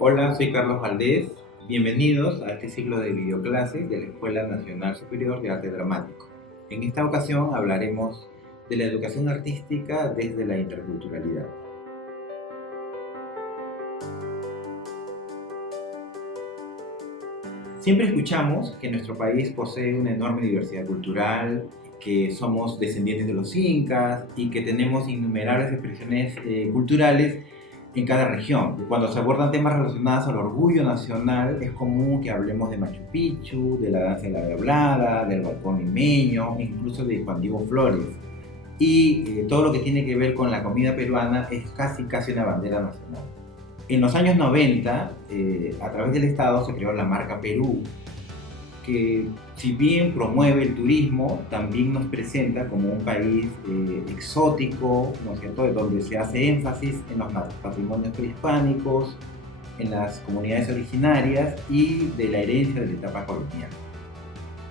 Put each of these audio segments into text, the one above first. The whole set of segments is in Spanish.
Hola, soy Carlos Valdés. Bienvenidos a este ciclo de videoclases de la Escuela Nacional Superior de Arte Dramático. En esta ocasión hablaremos de la educación artística desde la interculturalidad. Siempre escuchamos que nuestro país posee una enorme diversidad cultural, que somos descendientes de los incas y que tenemos innumerables expresiones culturales en cada región. Cuando se abordan temas relacionados al orgullo nacional, es común que hablemos de Machu Picchu, de la danza de la Diablada, del balcón limeño, incluso de Juan Diego Flores. Y todo lo que tiene que ver con la comida peruana es casi una bandera nacional. En los años 90, a través del Estado se creó la marca Perú, que si bien promueve el turismo, también nos presenta como un país exótico, ¿no es cierto?, donde se hace énfasis en los patrimonios prehispánicos, en las comunidades originarias y de la herencia de la etapa colonial.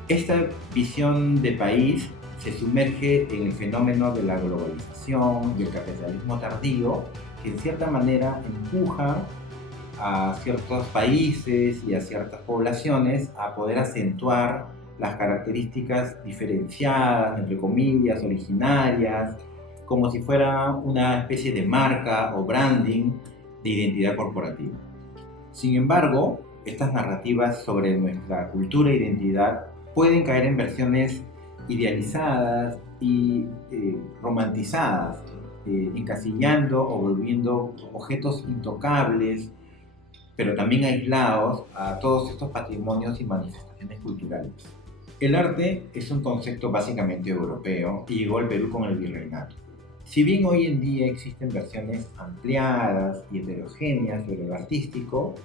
Esta visión de país se sumerge en el fenómeno de la globalización y el capitalismo tardío, que en cierta manera empuja a ciertos países y a ciertas poblaciones a poder acentuar las características diferenciadas, entre comillas, originarias, como si fuera una especie de marca o branding de identidad corporativa. Sin embargo, estas narrativas sobre nuestra cultura e identidad pueden caer en versiones idealizadas y romantizadas, encasillando o volviendo objetos intocables, pero también aislados a todos estos patrimonios y manifestaciones culturales. El arte es un concepto básicamente europeo y llegó al Perú con el virreinato. Si bien hoy en día existen versiones ampliadas y heterogéneas sobre lo artístico,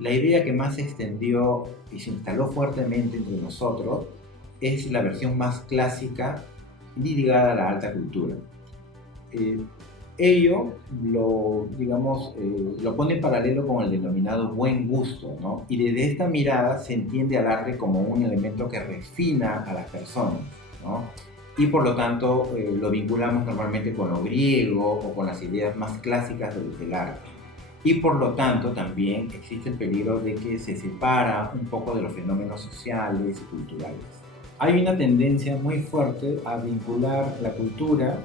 la idea que más se extendió y se instaló fuertemente entre nosotros es la versión más clásica y ligada a la alta cultura. Ello lo pone en paralelo con el denominado buen gusto, ¿no? Y desde esta mirada se entiende al arte como un elemento que refina a las personas, ¿no? Y por lo tanto lo vinculamos normalmente con lo griego o con las ideas más clásicas del arte. Y por lo tanto también existe el peligro de que se separa un poco de los fenómenos sociales y culturales. Hay una tendencia muy fuerte a vincular la cultura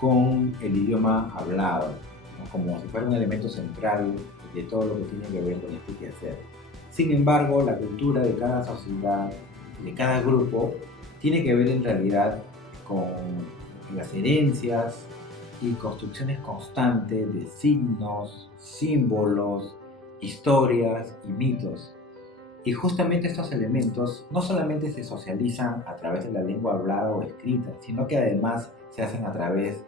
con el idioma hablado, ¿no?, como si fuera un elemento central de todo lo que tiene que ver con este quehacer. Sin embargo, la cultura de cada sociedad, de cada grupo, tiene que ver en realidad con las herencias y construcciones constantes de signos, símbolos, historias y mitos. Y justamente estos elementos no solamente se socializan a través de la lengua hablada o escrita, sino que además se hacen a través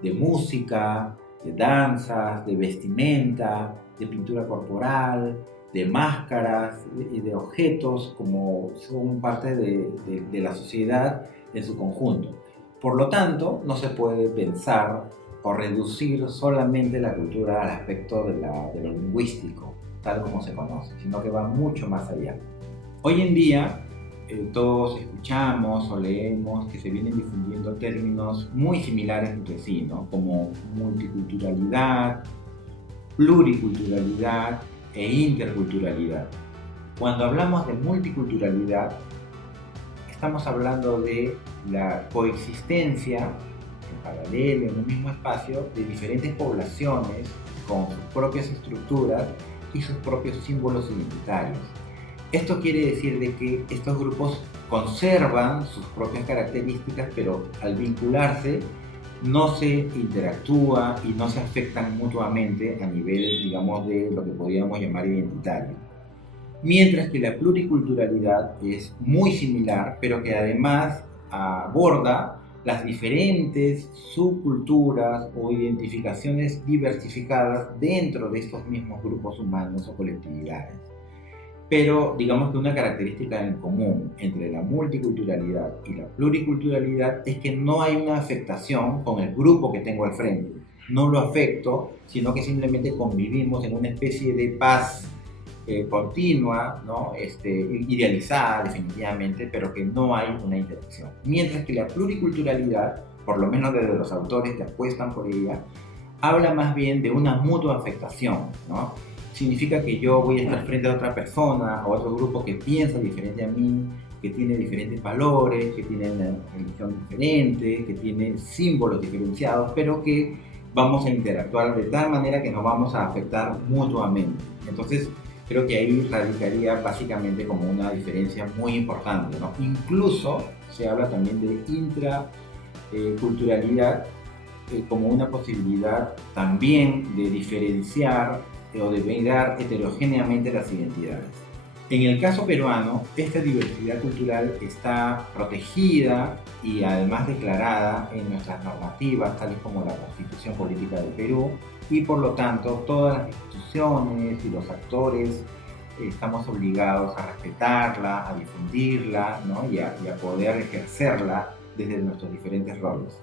de música, de danzas, de vestimenta, de pintura corporal, de máscaras y de objetos como son parte de la sociedad en su conjunto. Por lo tanto, no se puede pensar o reducir solamente la cultura al aspecto de lo lingüístico, tal como se conoce, sino que va mucho más allá. Hoy en día todos escuchamos o leemos que se vienen difundiendo términos muy similares entre sí, ¿no?, como multiculturalidad, pluriculturalidad e interculturalidad. Cuando hablamos de multiculturalidad, estamos hablando de la coexistencia en paralelo, en un mismo espacio, de diferentes poblaciones con sus propias estructuras y sus propios símbolos identitarios. Esto quiere decir de que estos grupos conservan sus propias características, pero al vincularse no se interactúa y no se afectan mutuamente a nivel, digamos, de lo que podríamos llamar identitario. Mientras que la pluriculturalidad es muy similar, pero que además aborda las diferentes subculturas o identificaciones diversificadas dentro de estos mismos grupos humanos o colectividades. Pero digamos que una característica en común entre la multiculturalidad y la pluriculturalidad es que no hay una afectación con el grupo que tengo al frente. No lo afecto, sino que simplemente convivimos en una especie de paz continua, ¿no?, idealizada definitivamente, pero que no hay una interacción. Mientras que la pluriculturalidad, por lo menos desde los autores que apuestan por ella, habla más bien de una mutua afectación, ¿no?, significa que yo voy a estar frente a otra persona, a otro grupo que piensa diferente a mí, que tiene diferentes valores, que tiene una religión diferente, que tiene símbolos diferenciados, pero que vamos a interactuar de tal manera que nos vamos a afectar mutuamente. Entonces, creo que ahí radicaría básicamente como una diferencia muy importante, ¿no? Incluso se habla también de intraculturalidad como una posibilidad también de diferenciar o de mirar heterogéneamente las identidades. En el caso peruano, esta diversidad cultural está protegida y además declarada en nuestras normativas, tales como la Constitución Política del Perú, y por lo tanto todas las instituciones y los actores estamos obligados a respetarla, a difundirla, ¿no? y a poder ejercerla desde nuestros diferentes roles.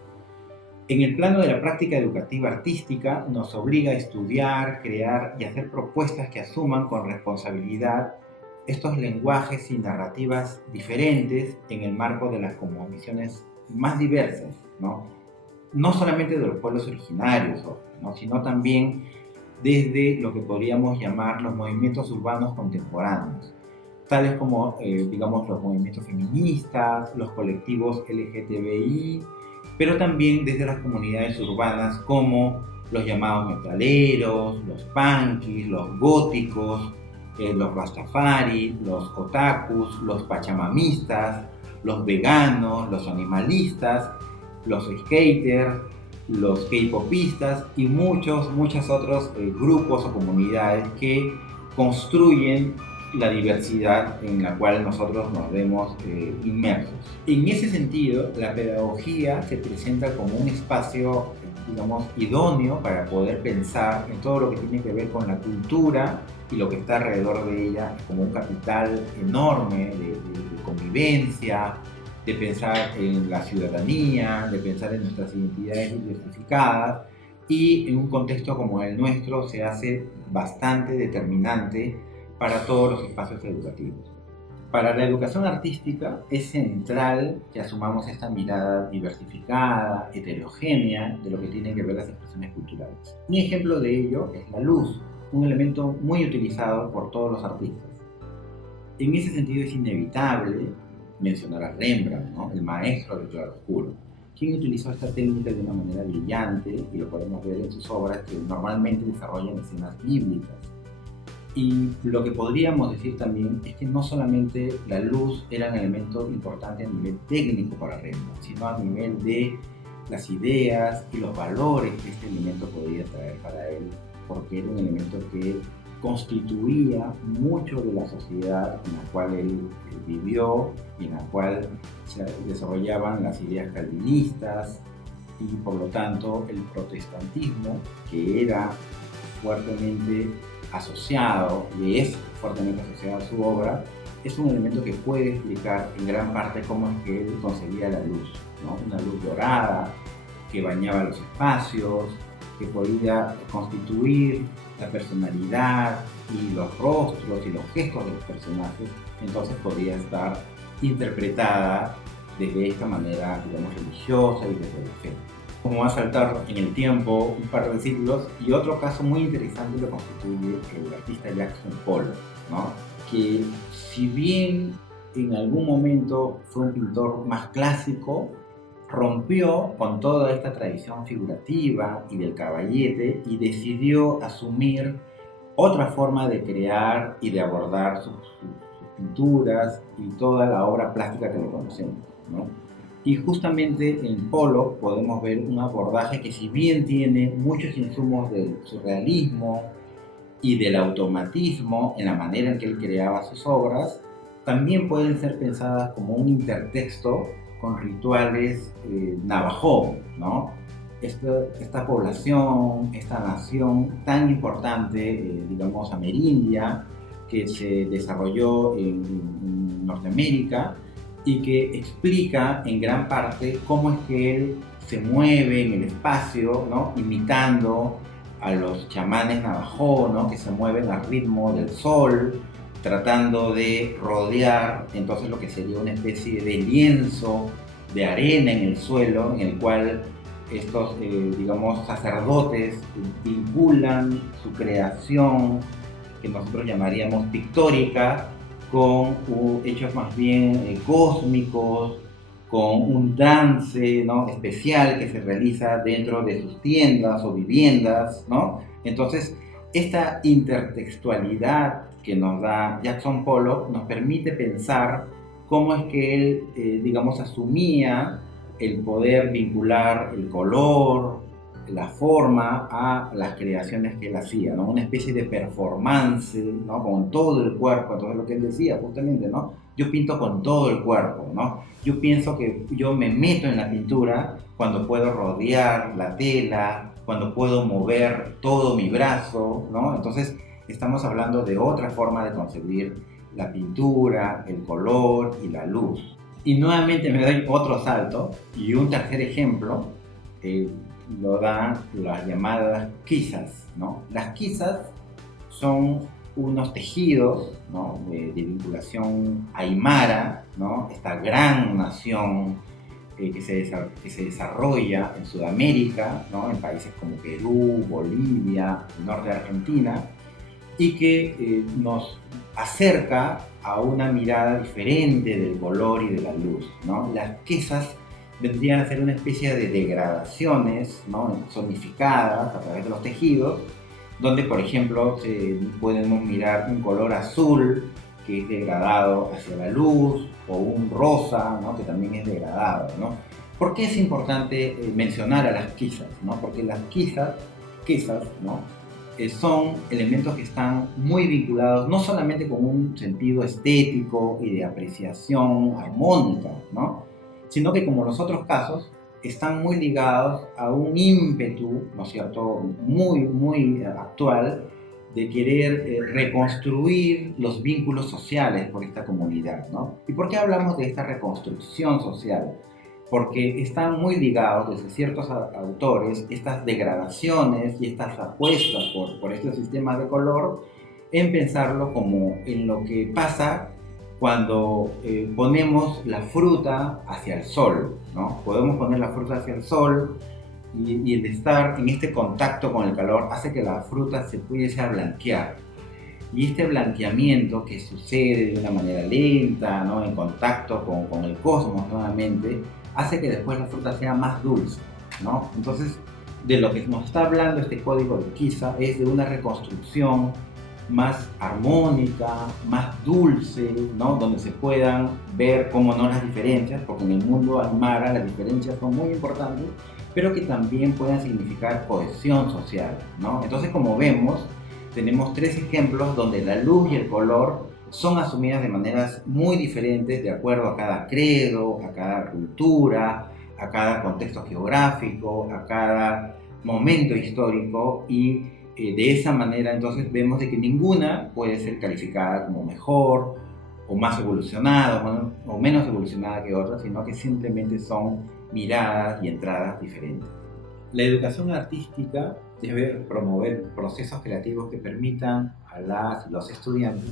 En el plano de la práctica educativa artística nos obliga a estudiar, crear y hacer propuestas que asuman con responsabilidad estos lenguajes y narrativas diferentes en el marco de las cosmovisiones más diversas, ¿no? No solamente de los pueblos originarios, ¿no? Sino también desde lo que podríamos llamar los movimientos urbanos contemporáneos, tales como, digamos, los movimientos feministas, los colectivos LGTBI, pero también desde las comunidades urbanas como los llamados metaleros, los punkis, los góticos, los rastafari, los otakus, los pachamamistas, los veganos, los animalistas, los skaters, los K-popistas y muchos otros grupos o comunidades que construyen la diversidad en la cual nosotros nos vemos inmersos. En ese sentido, la pedagogía se presenta como un espacio, digamos, idóneo para poder pensar en todo lo que tiene que ver con la cultura y lo que está alrededor de ella como un capital enorme de convivencia, de pensar en la ciudadanía, de pensar en nuestras identidades diversificadas, y en un contexto como el nuestro se hace bastante determinante para todos los espacios educativos. Para la educación artística es central que asumamos esta mirada diversificada, heterogénea, de lo que tienen que ver las expresiones culturales. Un ejemplo de ello es la luz, un elemento muy utilizado por todos los artistas. En ese sentido es inevitable mencionar a Rembrandt, ¿no? El maestro del claroscuro, quien utilizó esta técnica de una manera brillante, y lo podemos ver en sus obras que normalmente desarrollan escenas bíblicas. Y lo que podríamos decir también es que no solamente la luz era un elemento importante a nivel técnico para Rembrandt, sino a nivel de las ideas y los valores que este elemento podía traer para él, porque era un elemento que constituía mucho de la sociedad en la cual él vivió y en la cual se desarrollaban las ideas calvinistas, y por lo tanto el protestantismo, que era fuertemente asociado y es fuertemente asociado a su obra, es un elemento que puede explicar en gran parte cómo es que él concebía la luz, ¿no? Una luz dorada que bañaba los espacios, que podía constituir la personalidad y los rostros y los gestos de los personajes. Entonces podría estar interpretada desde esta manera, digamos, religiosa y desde la fe. Como va a saltar en el tiempo un par de siglos, y otro caso muy interesante lo constituye el artista Jackson Pollock, ¿no? Que si bien en algún momento fue un pintor más clásico, rompió con toda esta tradición figurativa y del caballete y decidió asumir otra forma de crear y de abordar sus pinturas y toda la obra plástica que le conocemos, ¿no? Y justamente en Pollock podemos ver un abordaje que, si bien tiene muchos insumos del surrealismo y del automatismo en la manera en que él creaba sus obras, también pueden ser pensadas como un intertexto con rituales navajo, ¿no? Esta población, esta nación tan importante, digamos, amerindia, que se desarrolló en Norteamérica, y que explica en gran parte cómo es que él se mueve en el espacio, ¿no? Imitando a los chamanes navajo, ¿no? Que se mueven al ritmo del sol, tratando de rodear entonces lo que sería una especie de lienzo de arena en el suelo, en el cual estos, digamos, sacerdotes vinculan su creación que nosotros llamaríamos pictóricas, con hechos más bien cósmicos, con un trance, ¿no?, especial que se realiza dentro de sus tiendas o viviendas, ¿no? Entonces, esta intertextualidad que nos da Jackson Pollock nos permite pensar cómo es que él, digamos, asumía el poder vincular el color, la forma a las creaciones que él hacía, ¿no? Una especie de performance, ¿no?, con todo el cuerpo. Entonces, lo que él decía justamente, ¿no?, yo pinto con todo el cuerpo, ¿no? Yo pienso que yo me meto en la pintura cuando puedo rodear la tela, cuando puedo mover todo mi brazo, ¿no? Entonces, estamos hablando de otra forma de concebir la pintura, el color y la luz. Y nuevamente me doy otro salto y un tercer ejemplo lo dan las llamadas quizas, ¿no? Las quizas son unos tejidos, ¿no?, de vinculación aymara, ¿no?, esta gran nación que se desarrolla en Sudamérica, ¿no?, en países como Perú, Bolivia, el norte de Argentina, y que nos acerca a una mirada diferente del color y de la luz, ¿no? Las quezas vendrían a ser una especie de degradaciones, ¿no?, zonificadas a través de los tejidos, donde, por ejemplo, podemos mirar un color azul que es degradado hacia la luz, o un rosa, ¿no?, que también es degradado, ¿no? ¿Por qué es importante mencionar a las quizas, ¿no? Porque las quizas, ¿no?, son elementos que están muy vinculados no solamente con un sentido estético y de apreciación armónica, ¿no?, sino que, como los otros casos, están muy ligados a un ímpetu, ¿no es cierto?, muy actual, de querer reconstruir los vínculos sociales por esta comunidad, ¿no? ¿Y por qué hablamos de esta reconstrucción social? Porque están muy ligados desde ciertos autores estas degradaciones y estas apuestas por estos sistemas de color, en pensarlo como en lo que pasa cuando ponemos la fruta hacia el sol, ¿no? Podemos poner la fruta hacia el sol y el estar en este contacto con el calor hace que la fruta se pudiese a blanquear. Y este blanqueamiento que sucede de una manera lenta, ¿no?, en contacto con el cosmos nuevamente, hace que después la fruta sea más dulce, ¿no? Entonces, de lo que nos está hablando este código de Kiza es de una reconstrucción más armónica, más dulce, ¿no?, donde se puedan ver, cómo no, las diferencias, porque en el mundo aymara las diferencias son muy importantes, pero que también puedan significar cohesión social, ¿no? Entonces, como vemos, tenemos tres ejemplos donde la luz y el color son asumidas de maneras muy diferentes de acuerdo a cada credo, a cada cultura, a cada contexto geográfico, a cada momento histórico, y de esa manera entonces vemos de que ninguna puede ser calificada como mejor o más evolucionada o menos evolucionada que otras, sino que simplemente son miradas y entradas diferentes. La educación artística debe promover procesos creativos que permitan a los estudiantes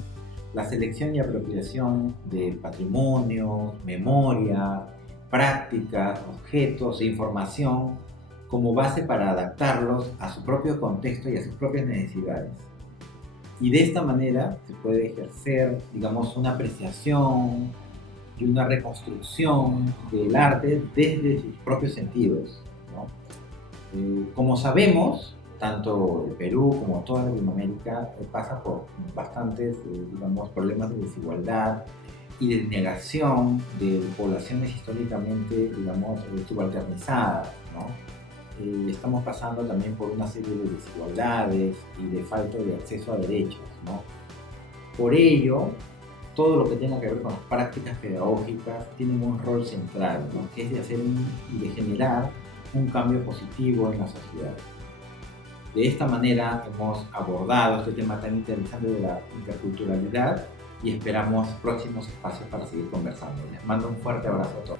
la selección y apropiación de patrimonio, memoria, prácticas, objetos e información como base para adaptarlos a su propio contexto y a sus propias necesidades. Y de esta manera se puede ejercer, digamos, una apreciación y una reconstrucción del arte desde sus propios sentidos, ¿no? Como sabemos, tanto el Perú como toda Latinoamérica pasa por bastantes, digamos, problemas de desigualdad y de negación de poblaciones históricamente, digamos, subalternizadas, ¿no? Estamos pasando también por una serie de desigualdades y de falta de acceso a derechos, ¿no? Por ello, todo lo que tenga que ver con las prácticas pedagógicas tienen un rol central, ¿no?, que es de hacer y de generar un cambio positivo en la sociedad. De esta manera hemos abordado este tema tan interesante de la interculturalidad y esperamos próximos espacios para seguir conversando. Les mando un fuerte abrazo a todos.